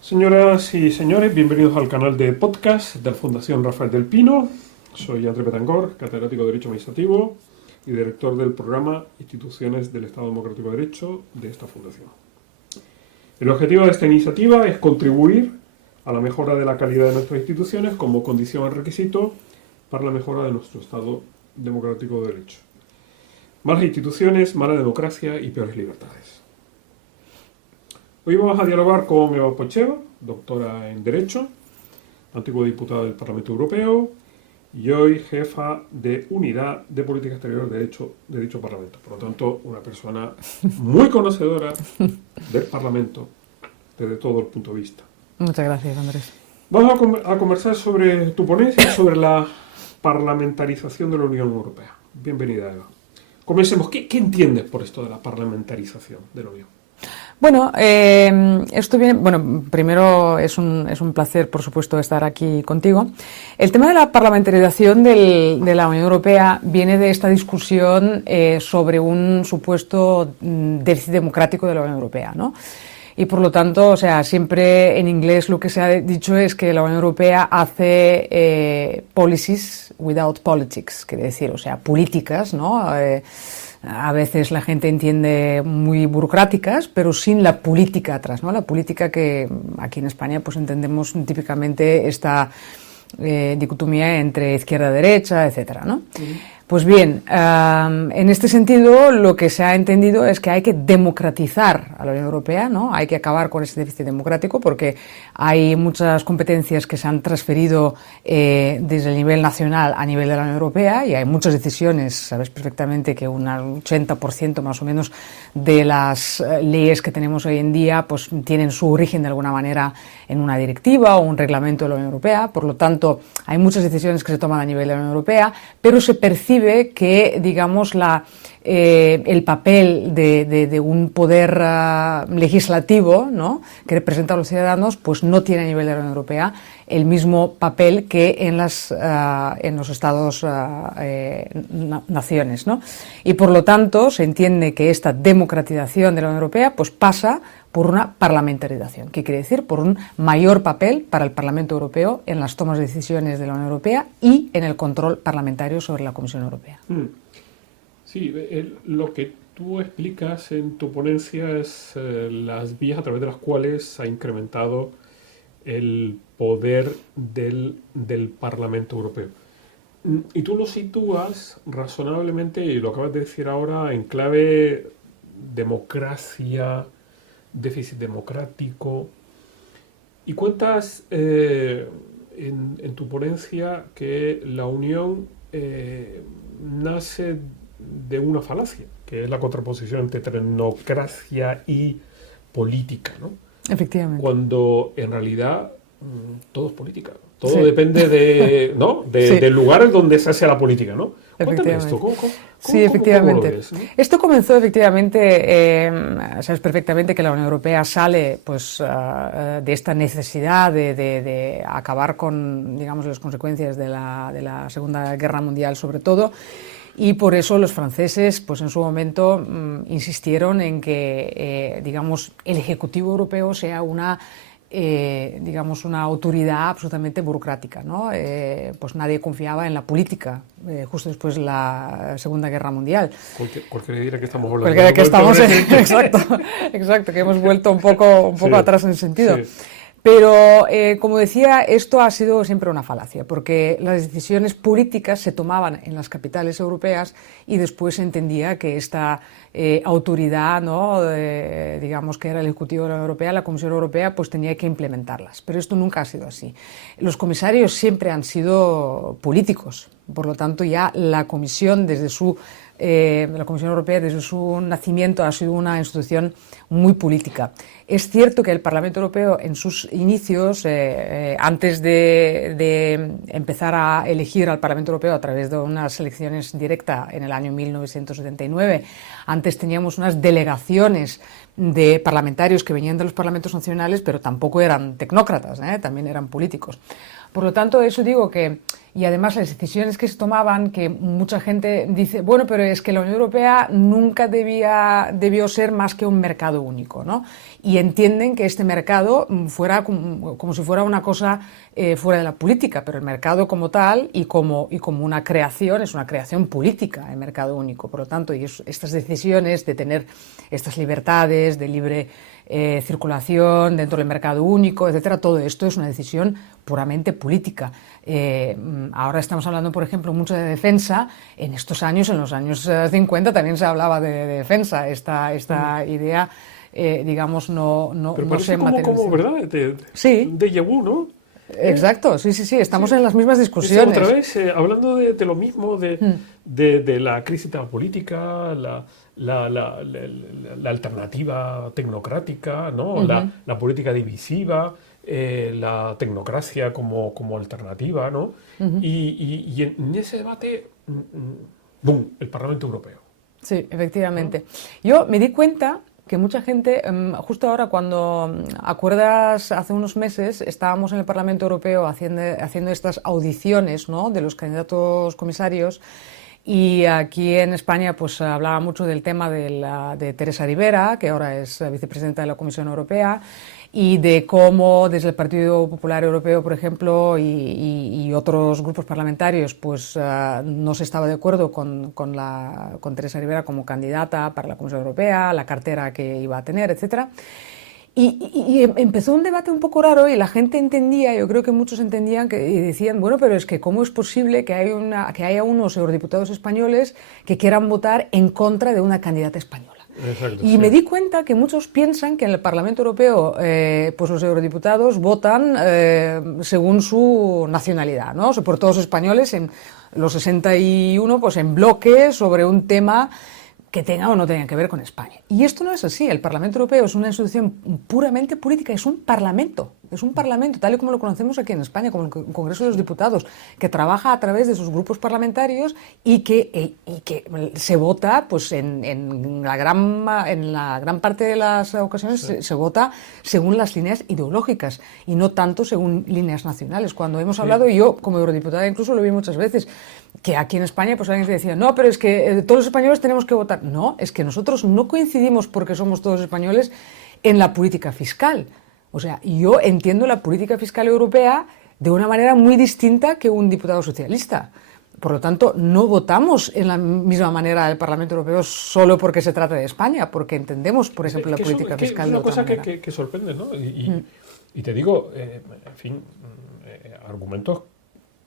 Señoras y señores, bienvenidos al canal de podcast de la Fundación Rafael del Pino. Soy André Betancor, catedrático de Derecho Administrativo y director del programa Instituciones del Estado Democrático de Derecho de esta fundación. El objetivo de esta iniciativa es contribuir a la mejora de la calidad de nuestras instituciones como condición y requisito para la mejora de nuestro Estado Democrático de Derecho. Malas instituciones, mala democracia y peores libertades. Hoy vamos a dialogar con Eva Pocheva, doctora en Derecho, antigua diputada del Parlamento Europeo y hoy jefa de Unidad de Política Exterior de dicho Parlamento. Por lo tanto, una persona muy conocedora del Parlamento desde todo el punto de vista. Muchas gracias, Andrés. Vamos a conversar sobre tu ponencia, sobre la parlamentarización de la Unión Europea. Bienvenida, Eva. Comencemos. ¿Qué entiendes por esto de la parlamentarización de la Unión? Bueno, esto viene, primero es un placer, por supuesto, estar aquí contigo. El tema de la parlamentarización de la Unión Europea viene de esta discusión sobre un supuesto déficit democrático de la Unión Europea, ¿no? Y por lo tanto, o sea, siempre en inglés lo que se ha dicho es que la Unión Europea hace policies without politics, quiere decir, o sea, políticas, ¿no? A veces la gente entiende muy burocráticas, pero sin la política atrás, ¿no? La política que aquí en España pues entendemos típicamente esta dicotomía entre izquierda-derecha, etcétera, ¿no? Pues bien, en este sentido lo que se ha entendido es que hay que democratizar a la Unión Europea, ¿no? Hay que acabar con ese déficit democrático porque hay muchas competencias que se han transferido desde el nivel nacional a nivel de la Unión Europea y hay muchas decisiones, sabes perfectamente que un 80% más o menos de las leyes que tenemos hoy en día pues tienen su origen de alguna manera en una directiva o un reglamento de la Unión Europea, por lo tanto hay muchas decisiones que se toman a nivel de la Unión Europea, pero se percibe que, digamos, el papel de un poder legislativo, ¿no?, que representa a los ciudadanos, pues no tiene a nivel de la Unión Europea el mismo papel que en los Estados naciones, ¿no? Y por lo tanto se entiende que esta democratización de la Unión Europea pues pasa por una parlamentarización, que quiere decir por un mayor papel para el Parlamento Europeo en las tomas de decisiones de la Unión Europea y en el control parlamentario sobre la Comisión Europea. Sí, lo que tú explicas en tu ponencia es las vías a través de las cuales se ha incrementado el poder del Parlamento Europeo. Y tú lo sitúas razonablemente, y lo acabas de decir ahora, en clave democracia, déficit democrático, y cuentas en tu ponencia que la Unión nace de una falacia, que es la contraposición entre tecnocracia y política, ¿no? Efectivamente. Cuando en realidad todo es política. Todo sí. Depende ¿no? Sí. del lugar en donde se hace la política, ¿no? Cuéntame esto. Sí, efectivamente. ¿Cómo lo ves, ¿no? Esto comenzó efectivamente, sabes perfectamente que la Unión Europea sale pues de esta necesidad de acabar con, digamos, las consecuencias de la Segunda Guerra Mundial sobre todo. Y por eso los franceses, pues en su momento, insistieron en que, digamos, el Ejecutivo Europeo sea una autoridad absolutamente burocrática, ¿no? Pues nadie confiaba en la política justo después de la Segunda Guerra Mundial. Cualquiera dirá que estamos hablando. Cualquiera que estamos, exacto, que hemos vuelto un poco sí, atrás en ese sentido. Sí. Pero, como decía, esto ha sido siempre una falacia, porque las decisiones políticas se tomaban en las capitales europeas y después se entendía que esta autoridad, ¿no?, digamos que era el Ejecutivo de la Unión Europea, la Comisión Europea, pues tenía que implementarlas. Pero esto nunca ha sido así. Los comisarios siempre han sido políticos, por lo tanto ya la Comisión la Comisión Europea desde su nacimiento ha sido una institución muy política. Es cierto que el Parlamento Europeo en sus inicios, antes de empezar a elegir al Parlamento Europeo a través de unas elecciones directas en el año 1979, antes teníamos unas delegaciones de parlamentarios que venían de los parlamentos nacionales, pero tampoco eran tecnócratas, también eran políticos. Por lo tanto, eso digo que, y además las decisiones que se tomaban, que mucha gente dice, bueno, pero es que la Unión Europea nunca debió ser más que un mercado único, ¿no? Y entienden que este mercado fuera como si fuera una cosa fuera de la política, pero el mercado como tal y como una creación, es una creación política el mercado único. Por lo tanto, y estas decisiones de tener estas libertades de libre circulación dentro del mercado único, etcétera, todo esto es una decisión puramente política. Ahora estamos hablando, por ejemplo, mucho de defensa. En estos años, en los años 50, también se hablaba de defensa. Esta idea, digamos, no se materializa. Como, ¿verdad? Sí. Déjà vu, ¿no? Exacto, sí, estamos en las mismas discusiones. Otra vez, hablando de lo mismo, de la crisis de la política, la alternativa tecnocrática, ¿no? La política divisiva, la tecnocracia como alternativa, ¿no? Y en ese debate, ¡bum!, el Parlamento Europeo. Sí, efectivamente. Yo me di cuenta que mucha gente, justo ahora cuando, acuerdas, hace unos meses estábamos en el Parlamento Europeo haciendo estas audiciones, ¿no?, de los candidatos comisarios, y aquí en España pues hablaba mucho del tema de Teresa Rivera, que ahora es vicepresidenta de la Comisión Europea, y de cómo desde el Partido Popular Europeo, por ejemplo, y otros grupos parlamentarios, pues no se estaba de acuerdo con Teresa Rivera como candidata para la Comisión Europea, la cartera que iba a tener, etcétera. Y empezó un debate un poco raro y la gente entendía, yo creo que muchos entendían y decían, bueno, pero es que ¿cómo es posible que haya unos eurodiputados españoles que quieran votar en contra de una candidata española? Exacto, y sí. me di cuenta que muchos piensan que en el Parlamento Europeo pues los eurodiputados votan según su nacionalidad, ¿no? O sea, por todos españoles, en los 61, pues en bloque sobre un tema que tenga o no tenga que ver con España. Y esto no es así. El Parlamento Europeo es una institución puramente política, es un parlamento, tal y como lo conocemos aquí en España, como el Congreso de los Diputados, que trabaja a través de sus grupos parlamentarios y que se vota, pues en la gran parte de las ocasiones se vota según las líneas ideológicas y no tanto según líneas nacionales. Cuando hemos hablado, y yo como eurodiputada incluso lo vi muchas veces, que aquí en España pues alguien se decía, no, pero es que todos los españoles tenemos que votar. No, es que nosotros no coincidimos porque somos todos españoles en la política fiscal. O sea, yo entiendo la política fiscal europea de una manera muy distinta que un diputado socialista. Por lo tanto, no votamos en la misma manera el Parlamento Europeo solo porque se trata de España, porque entendemos, por ejemplo, la política fiscal de otra manera. Es una cosa que sorprende, ¿no? Y te digo, en fin, argumentos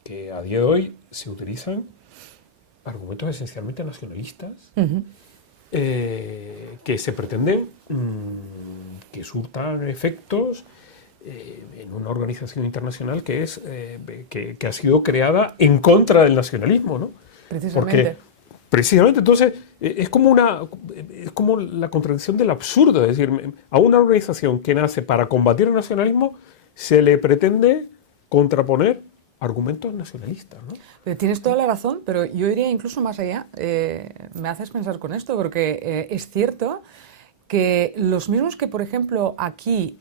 que a día de hoy se utilizan, argumentos esencialmente nacionalistas, que se pretenden que surtan efectos en una organización internacional que ha sido creada en contra del nacionalismo, ¿no? Precisamente, entonces, es como la contradicción del absurdo, es decir, a una organización que nace para combatir el nacionalismo se le pretende contraponer argumentos nacionalistas, ¿no? Pero tienes toda la razón, pero yo iría incluso más allá. Me haces pensar con esto, porque es cierto que los mismos que, por ejemplo, aquí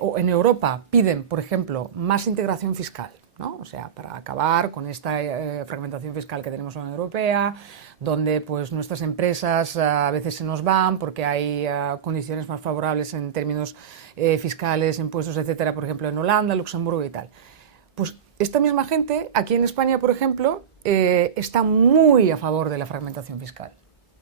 o en Europa piden, por ejemplo, más integración fiscal, ¿no? O sea, para acabar con esta fragmentación fiscal que tenemos en la Unión Europea, donde pues nuestras empresas a veces se nos van porque hay condiciones más favorables en términos fiscales, impuestos, etcétera, por ejemplo, en Holanda, Luxemburgo y tal. Pues esta misma gente, aquí en España, por ejemplo, está muy a favor de la fragmentación fiscal.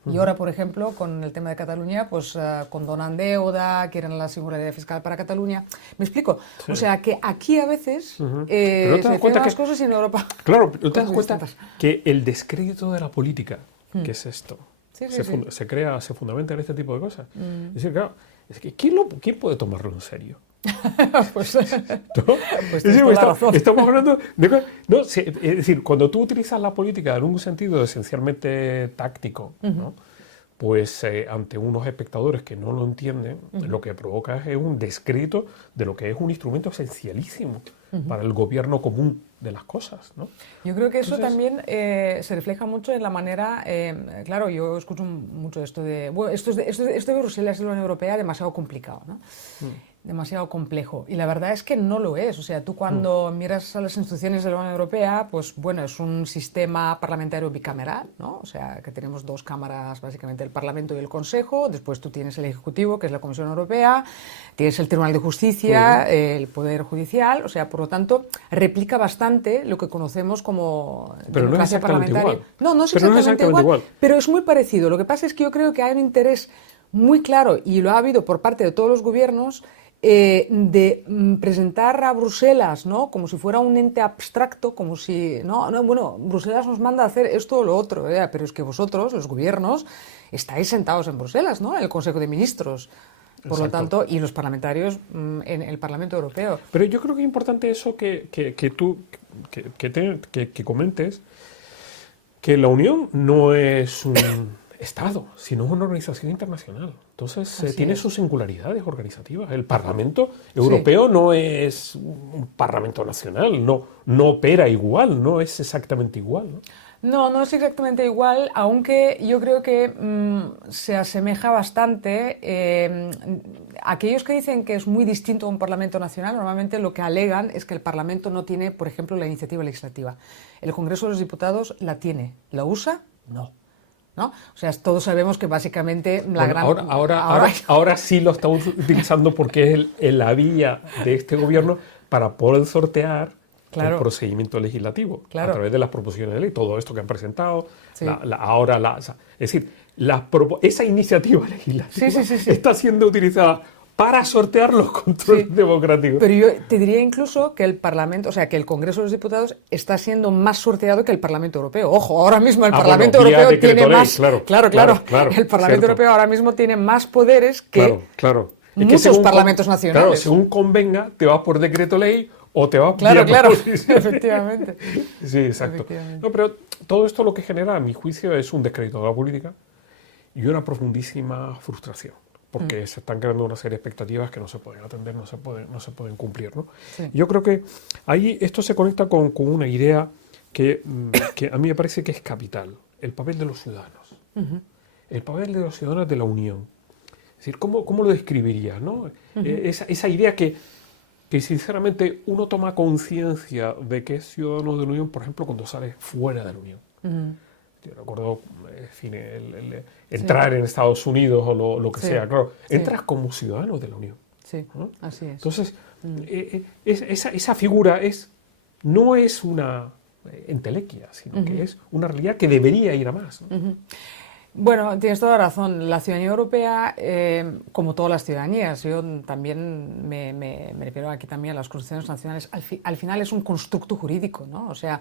Y ahora, por ejemplo, con el tema de Cataluña, pues condonan deuda, quieren la singularidad fiscal para Cataluña. ¿Me explico? Sí. O sea, que aquí a veces se hacen las cosas y en Europa... Claro, pero te das cuenta que el descrédito de la política, que es esto, se fundamenta en este tipo de cosas. Es decir, claro, es que ¿quién puede tomarlo en serio? Pues es decir, estamos hablando de... No, es decir, cuando tú utilizas la política en un sentido esencialmente táctico, ¿no? Pues ante unos espectadores que no lo entienden, lo que provoca es un descrédito de lo que es un instrumento esencialísimo para el gobierno común de las cosas, ¿no? Yo creo que eso también se refleja mucho en la manera, claro, yo escucho mucho esto de, bueno, esto de Bruselas y la Unión Europea demasiado complicado, ¿no? Demasiado complejo. Y la verdad es que no lo es. O sea, tú cuando miras a las instituciones de la Unión Europea, pues bueno, es un sistema parlamentario bicameral, ¿no? O sea, que tenemos dos cámaras, básicamente el Parlamento y el Consejo. Después tú tienes el Ejecutivo, que es la Comisión Europea. Tienes el Tribunal de Justicia, el Poder Judicial. O sea, por lo tanto, replica bastante lo que conocemos como pero democracia parlamentaria. Igual. No, no es pero exactamente, igual, pero es muy parecido. Lo que pasa es que yo creo que hay un interés muy claro, y lo ha habido por parte de todos los gobiernos, de presentar a Bruselas, ¿no? Como si fuera un ente abstracto, como si, bueno, Bruselas nos manda a hacer esto o lo otro, pero es que vosotros, los gobiernos, estáis sentados en Bruselas, ¿no? En el Consejo de Ministros, por lo tanto, y los parlamentarios en el Parlamento Europeo. Pero yo creo que es importante eso que tú comentes, que la Unión no es un Estado, sino una organización internacional. Entonces, tiene sus singularidades organizativas. El Parlamento Europeo no es un Parlamento nacional, no opera igual, no es exactamente igual, ¿no? No es exactamente igual, aunque yo creo que se asemeja bastante. Aquellos que dicen que es muy distinto a un Parlamento nacional, normalmente lo que alegan es que el Parlamento no tiene, por ejemplo, la iniciativa legislativa. El Congreso de los Diputados la tiene. ¿La usa? No. ¿No? O sea, todos sabemos que básicamente la ahora sí lo estamos utilizando porque es la vía de este gobierno para poder sortear el procedimiento legislativo a través de las proposiciones de ley, todo esto que han presentado, es decir, esa iniciativa legislativa está siendo utilizada para sortear los controles democráticos. Pero yo te diría incluso que el Parlamento, o sea, que el Congreso de los Diputados está siendo más sorteado que el Parlamento Europeo. Ojo, ahora mismo el Parlamento Europeo tiene más... Claro. El Parlamento Europeo ahora mismo tiene más poderes que muchos parlamentos nacionales. Claro, según convenga, te vas por decreto ley o te vas por efectivamente. Sí, exacto. No, pero todo esto lo que genera, a mi juicio, es un descrédito de la política y una profundísima frustración, porque se están creando una serie de expectativas que no se pueden atender, no se pueden cumplir, ¿no? Sí. Yo creo que ahí esto se conecta con una idea que a mí me parece que es capital, el papel de los ciudadanos, el papel de los ciudadanos de la Unión. Es decir, ¿cómo lo describirías, ¿no? Esa idea que sinceramente uno toma conciencia de que es ciudadano de la Unión, por ejemplo, cuando sale fuera de la Unión. Yo recuerdo, en fin, entrar en Estados Unidos o lo que sea, claro. Entras como ciudadano de la Unión. Sí, ¿no? Así es. Entonces, esa figura no es una entelequia, sino que es una realidad que debería ir a más, ¿no? Bueno, tienes toda la razón. La ciudadanía europea, como todas las ciudadanías, yo también me refiero aquí también a las constituciones nacionales, al final es un constructo jurídico, ¿no? O sea,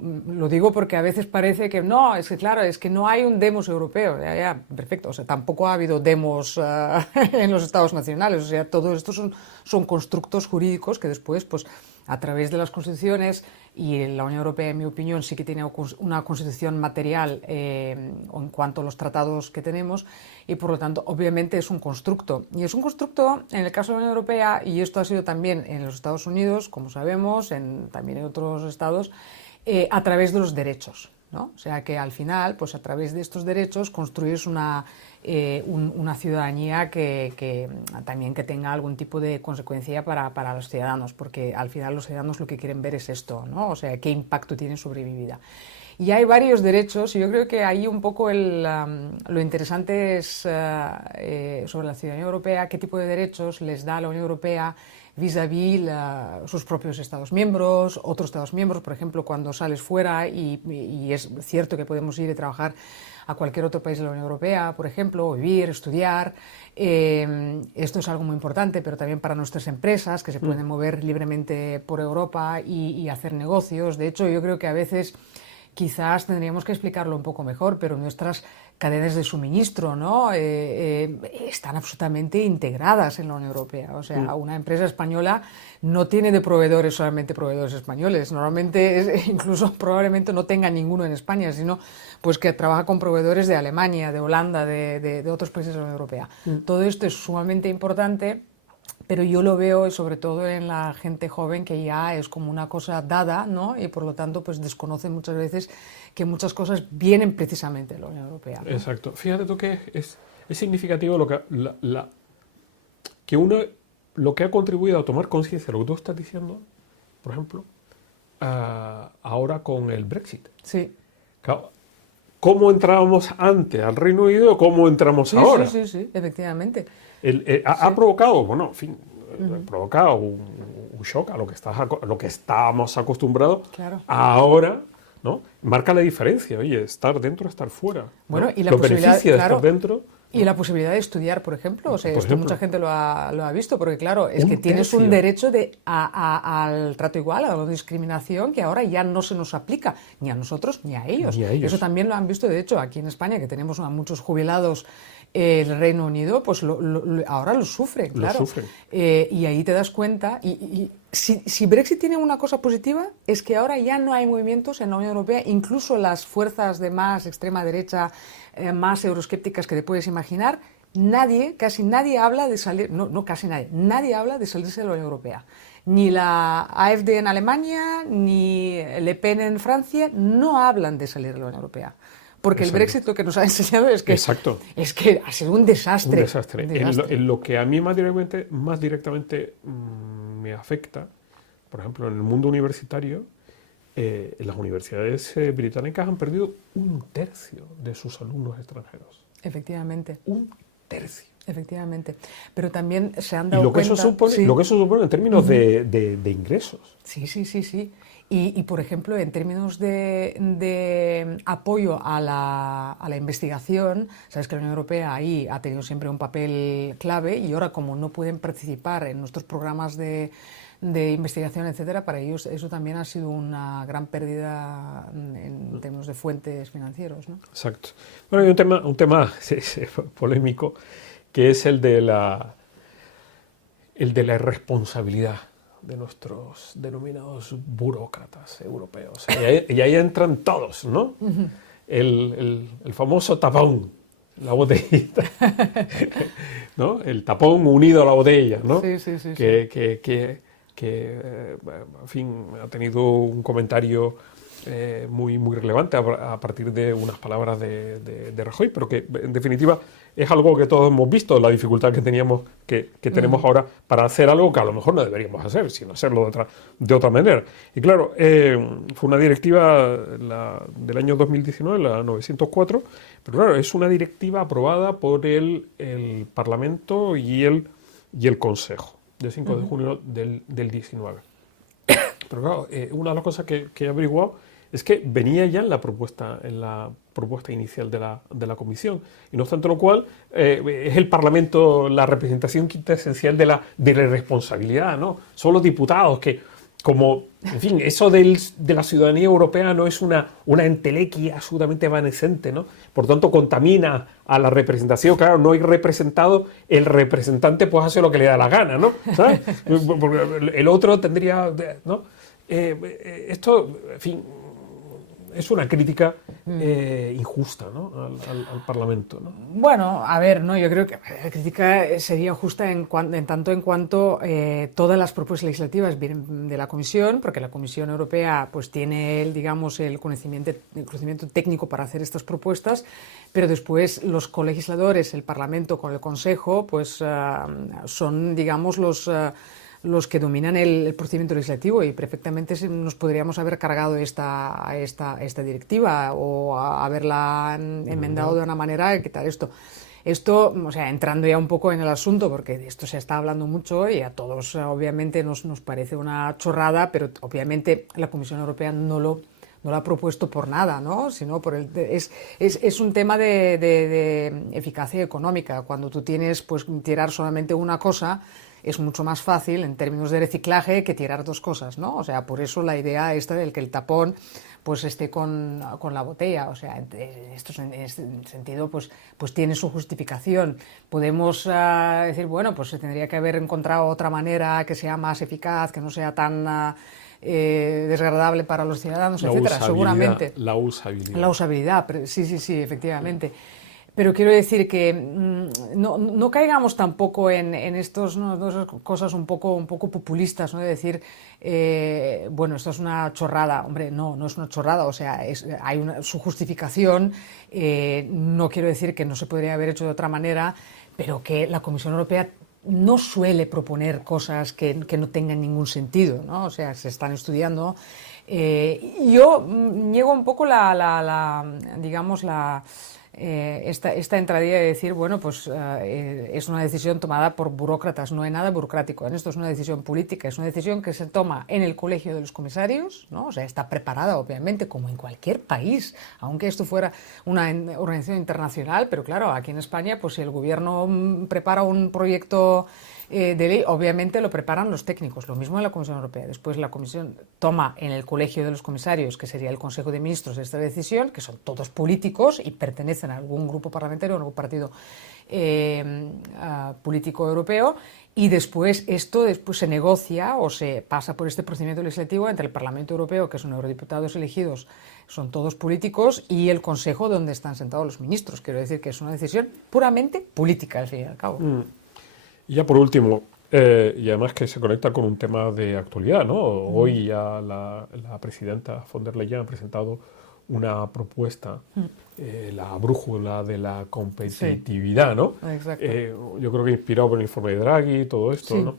lo digo porque a veces parece que no, es que claro, es que no hay un demos europeo. Ya, perfecto. O sea, tampoco ha habido demos en los estados nacionales. O sea, todo esto son constructos jurídicos que después, pues, a través de las constituciones, y la Unión Europea, en mi opinión, sí que tiene una constitución material en cuanto a los tratados que tenemos, y por lo tanto, obviamente, es un constructo. Y es un constructo, en el caso de la Unión Europea, y esto ha sido también en los Estados Unidos, como sabemos, también en otros estados, a través de los derechos, ¿no? O sea que al final, pues a través de estos derechos construyes una ciudadanía que también que tenga algún tipo de consecuencia para los ciudadanos, porque al final los ciudadanos lo que quieren ver es esto, ¿no? O sea, qué impacto tiene sobre mi vida. Y hay varios derechos, y yo creo que ahí un poco lo interesante es sobre la ciudadanía europea, qué tipo de derechos les da la Unión Europea vis-à-vis sus propios Estados miembros, otros Estados miembros, por ejemplo, cuando sales fuera, y es cierto que podemos ir a trabajar a cualquier otro país de la Unión Europea, por ejemplo, o vivir, estudiar. Esto es algo muy importante, pero también para nuestras empresas, que se pueden mover libremente por Europa y hacer negocios. De hecho, yo creo que a veces quizás tendríamos que explicarlo un poco mejor, pero nuestras cadenas de suministro, ¿no? Están absolutamente integradas en la Unión Europea. O sea, una empresa española no tiene de proveedores solamente proveedores españoles. Normalmente, incluso probablemente no tenga ninguno en España, sino pues que trabaja con proveedores de Alemania, de Holanda, de otros países de la Unión Europea. Todo esto es sumamente importante pero yo lo veo sobre todo en la gente joven que ya es como una cosa dada, ¿no? Y por lo tanto pues desconocen muchas veces que muchas cosas vienen precisamente de la Unión Europea, ¿no? Exacto. Fíjate tú que es significativo que uno, lo que ha contribuido a tomar conciencia de lo que tú estás diciendo, por ejemplo, ahora con el Brexit. Sí. Claro, ¿cómo entrábamos antes al Reino Unido o cómo entramos Sí, ahora? sí, efectivamente. Ha provocado, bueno, en fin, ha provocado un shock a lo que estábamos acostumbrados. Claro. Ahora, ¿no? Marca la diferencia, oye, estar dentro, estar fuera, ¿no? Bueno, y la los posibilidad, beneficios de claro, estar dentro. y la posibilidad de estudiar, por ejemplo. O sea, Por esto ejemplo. mucha gente lo ha visto, porque claro, es Un que tienes tercio. un derecho al trato igual, a la no discriminación, que ahora ya no se nos aplica ni a nosotros ni a ellos. Ni a ellos. Eso también lo han visto, de hecho, aquí en España, que tenemos a muchos jubilados el Reino Unido, pues ahora lo sufren, Lo claro. sufren. Y ahí te das cuenta, y si Brexit tiene una cosa positiva, es que ahora ya no hay movimientos en la Unión Europea, incluso las fuerzas de más extrema derecha, más euroescépticas que te puedes imaginar, casi nadie habla de salir, no casi nadie habla de salirse de la Unión Europea. Ni la AfD en Alemania, ni Le Pen en Francia, no hablan de salir de la Unión Europea. Porque Exacto. el Brexit lo que nos ha enseñado es que, Exacto. es que ha sido un desastre. Un desastre. En lo que a mí más directamente me afecta, por ejemplo, en el mundo universitario, las universidades británicas han perdido 1/3 de sus alumnos extranjeros. Efectivamente. 1/3. Efectivamente. Pero también se han Y dado lo que cuenta... eso supone en términos de ingresos. Sí. Y, por ejemplo, en términos de apoyo a la investigación, sabes que la Unión Europea ahí ha tenido siempre un papel clave, y ahora, como no pueden participar en nuestros programas de investigación, etcétera, para ellos eso también ha sido una gran pérdida en términos de fuentes financieros, ¿no? Exacto. Bueno, hay un tema polémico, que es el de la irresponsabilidad de nuestros denominados burócratas europeos. Y ahí entran todos, ¿no? El famoso tapón, la botellita, ¿no? El tapón unido a la botella, ¿no? Sí. En fin, ha tenido un comentario muy relevante a partir de unas palabras de Rajoy, pero que en definitiva es algo que todos hemos visto, la dificultad que tenemos ahora para hacer algo que a lo mejor no deberíamos hacer, sino hacerlo de otra manera. Y claro, fue una directiva del año 2019, la 904, pero claro, es una directiva aprobada por el Parlamento y el Consejo, del 5 de junio del 19. Pero claro, una de las cosas que he averiguado es que venía ya en la propuesta inicial de la Comisión, y no obstante lo cual es el Parlamento la representación quintesencial de la irresponsabilidad, ¿no? Son los diputados que, como, en fin, eso de la ciudadanía europea no es una entelequia absolutamente evanescente, ¿no? Por tanto, contamina a la representación. Claro, no hay representado, el representante pues hace lo que le da la gana, ¿no? ¿Sabes? Porque el otro tendría, ¿no? Esto, en fin, es una crítica injusta, ¿no? al Parlamento, ¿no? Bueno, a ver, no, yo creo que la crítica sería justa en tanto en cuanto todas las propuestas legislativas vienen de la Comisión, porque la Comisión Europea pues tiene, digamos, el conocimiento técnico para hacer estas propuestas, pero después los colegisladores, el Parlamento con el Consejo, pues son, digamos, los que dominan el procedimiento legislativo, y perfectamente nos podríamos haber cargado esta directiva o haberla enmendado de una manera y quitar esto. Esto, o sea, entrando ya un poco en el asunto, porque de esto se está hablando mucho y a todos obviamente nos parece una chorrada, pero obviamente la Comisión Europea no lo ha propuesto por nada, ¿no? Sino es un tema de eficacia económica. Cuando tú tienes, pues, tirar solamente una cosa, es mucho más fácil en términos de reciclaje que tirar dos cosas, ¿no? O sea, por eso la idea esta del que el tapón pues esté con la botella. O sea, en este sentido pues tiene su justificación. Podemos decir, bueno, pues se tendría que haber encontrado otra manera que sea más eficaz, que no sea tan desagradable para los ciudadanos, etcétera, seguramente. La usabilidad. La usabilidad, sí, efectivamente. Pero quiero decir que no caigamos tampoco en estos, ¿no? Esas cosas un poco populistas, ¿no? De decir, bueno, esto es una chorrada. Hombre, no es una chorrada, o sea, hay su justificación. No quiero decir que no se podría haber hecho de otra manera, pero que la Comisión Europea no suele proponer cosas que no tengan ningún sentido, ¿no? O sea, se están estudiando. Yo niego un poco digamos, esta entradilla de decir, bueno, pues es una decisión tomada por burócratas, no hay nada burocrático en esto, es una decisión política, es una decisión que se toma en el Colegio de los Comisarios, ¿no? O sea, está preparada obviamente como en cualquier país, aunque esto fuera una organización internacional, pero claro, aquí en España, pues si el gobierno prepara un proyecto de ley, obviamente lo preparan los técnicos, lo mismo en la Comisión Europea. Después la Comisión toma en el Colegio de los Comisarios, que sería el Consejo de Ministros, esta decisión, que son todos políticos y pertenecen a algún grupo parlamentario o algún partido político europeo, y después esto se negocia o se pasa por este procedimiento legislativo entre el Parlamento Europeo, que son eurodiputados elegidos, son todos políticos, y el Consejo, donde están sentados los ministros. Quiero decir que es una decisión puramente política, al fin y al cabo. Y ya por último, y además que se conecta con un tema de actualidad, ¿no? Hoy ya la presidenta von der Leyen ha presentado una propuesta, la brújula de la competitividad, sí, ¿no? Exacto. Yo creo que inspirado por el informe de Draghi y todo esto, sí, ¿no?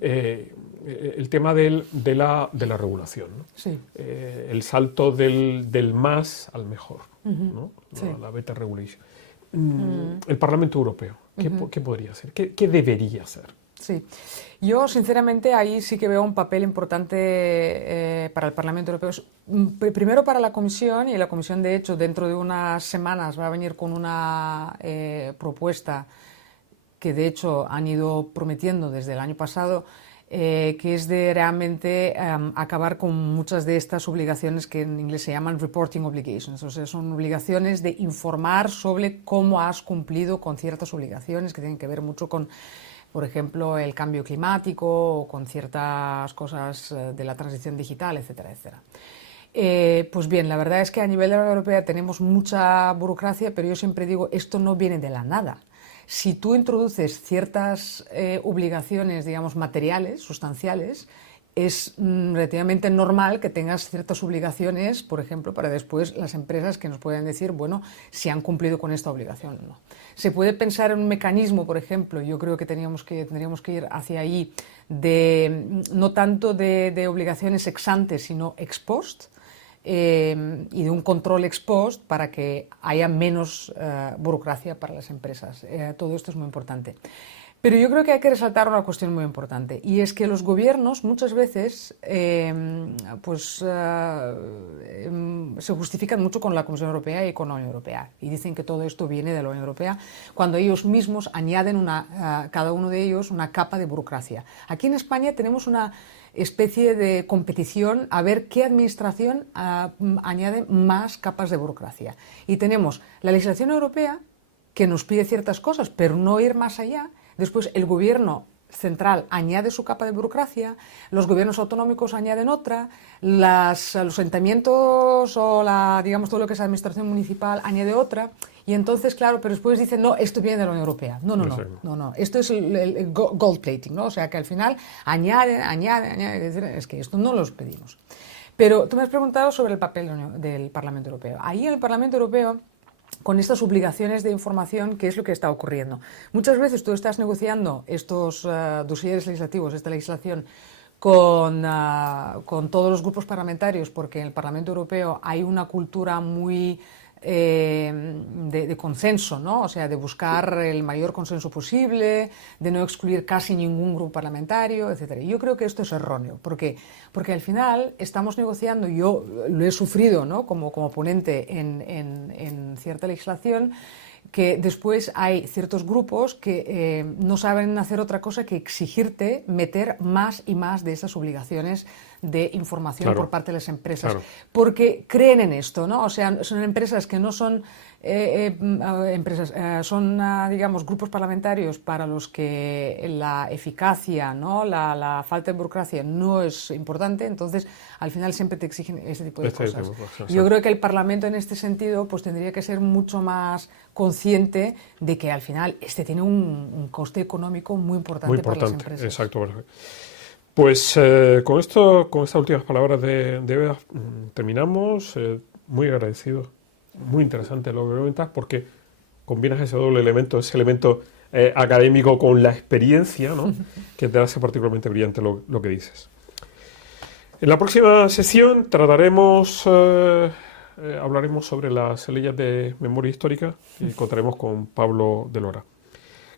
El tema de la regulación, ¿no? Sí. El salto del más al mejor, ¿no? Sí. La better regulation. El Parlamento Europeo, ¿qué podría hacer? ¿Qué debería hacer? Sí, yo sinceramente ahí sí que veo un papel importante para el Parlamento Europeo. Primero para la Comisión, y la Comisión de hecho dentro de unas semanas va a venir con una propuesta que de hecho han ido prometiendo desde el año pasado, que es de realmente acabar con muchas de estas obligaciones que en inglés se llaman reporting obligations, o sea, son obligaciones de informar sobre cómo has cumplido con ciertas obligaciones que tienen que ver mucho con, por ejemplo, el cambio climático o con ciertas cosas de la transición digital, etcétera, etcétera. Pues bien, la verdad es que a nivel de la Unión Europea tenemos mucha burocracia, pero yo siempre digo, esto no viene de la nada. Si tú introduces ciertas obligaciones, digamos, materiales, sustanciales, es relativamente normal que tengas ciertas obligaciones, por ejemplo, para después las empresas que nos puedan decir, bueno, si han cumplido con esta obligación o no. Se puede pensar en un mecanismo, por ejemplo, yo creo que tendríamos que ir hacia ahí, no tanto de obligaciones ex ante, sino ex post, y de un control ex post para que haya menos burocracia para las empresas. Todo esto es muy importante. Pero yo creo que hay que resaltar una cuestión muy importante, y es que los gobiernos muchas veces se justifican mucho con la Comisión Europea y con la Unión Europea, y dicen que todo esto viene de la Unión Europea, cuando ellos mismos añaden cada uno de ellos una capa de burocracia. Aquí en España tenemos una especie de competición a ver qué administración añade más capas de burocracia. Y tenemos la legislación europea, que nos pide ciertas cosas, pero no ir más allá. Después el gobierno central añade su capa de burocracia, los gobiernos autonómicos añaden otra, los ayuntamientos o digamos todo lo que es administración municipal añade otra, y entonces, claro, pero después dicen, no, esto viene de la Unión Europea. No, esto es el gold plating, ¿no? O sea que al final añade, es que esto no los pedimos. Pero tú me has preguntado sobre el papel del Parlamento Europeo. Ahí en el Parlamento Europeo, con estas obligaciones de información, ¿qué es lo que está ocurriendo? Muchas veces tú estás negociando estos dosieres legislativos, esta legislación, con todos los grupos parlamentarios, porque en el Parlamento Europeo hay una cultura muy de consenso, ¿no? O sea, de buscar el mayor consenso posible, de no excluir casi ningún grupo parlamentario, etc. Y yo creo que esto es erróneo. ¿Por qué? Porque al final estamos negociando, yo lo he sufrido, ¿no? como ponente en cierta legislación, que después hay ciertos grupos que no saben hacer otra cosa que exigirte meter más y más de esas obligaciones de información Claro. por parte de las empresas, Claro. porque creen en esto, ¿no? O sea, son empresas que no son son, digamos, grupos parlamentarios para los que la eficacia, ¿no? La falta de burocracia no es importante, entonces al final siempre te exigen ese tipo de cosas. Yo creo que el Parlamento en este sentido pues tendría que ser mucho más consciente de que al final tiene un coste económico muy importante para las empresas. Exacto. Pues con estas últimas palabras de Eva terminamos. Muy agradecido. Muy interesante lo que comentas, porque combinas ese doble elemento, ese elemento académico con la experiencia, ¿no? Que te hace particularmente brillante lo que dices. En la próxima sesión hablaremos sobre las leyes de memoria histórica y contaremos con Pablo de Lora.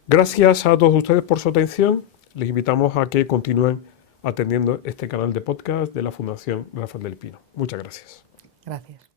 Gracias a todos ustedes por su atención. Les invitamos a que continúen atendiendo este canal de podcast de la Fundación Rafael del Pino. Muchas gracias. Gracias.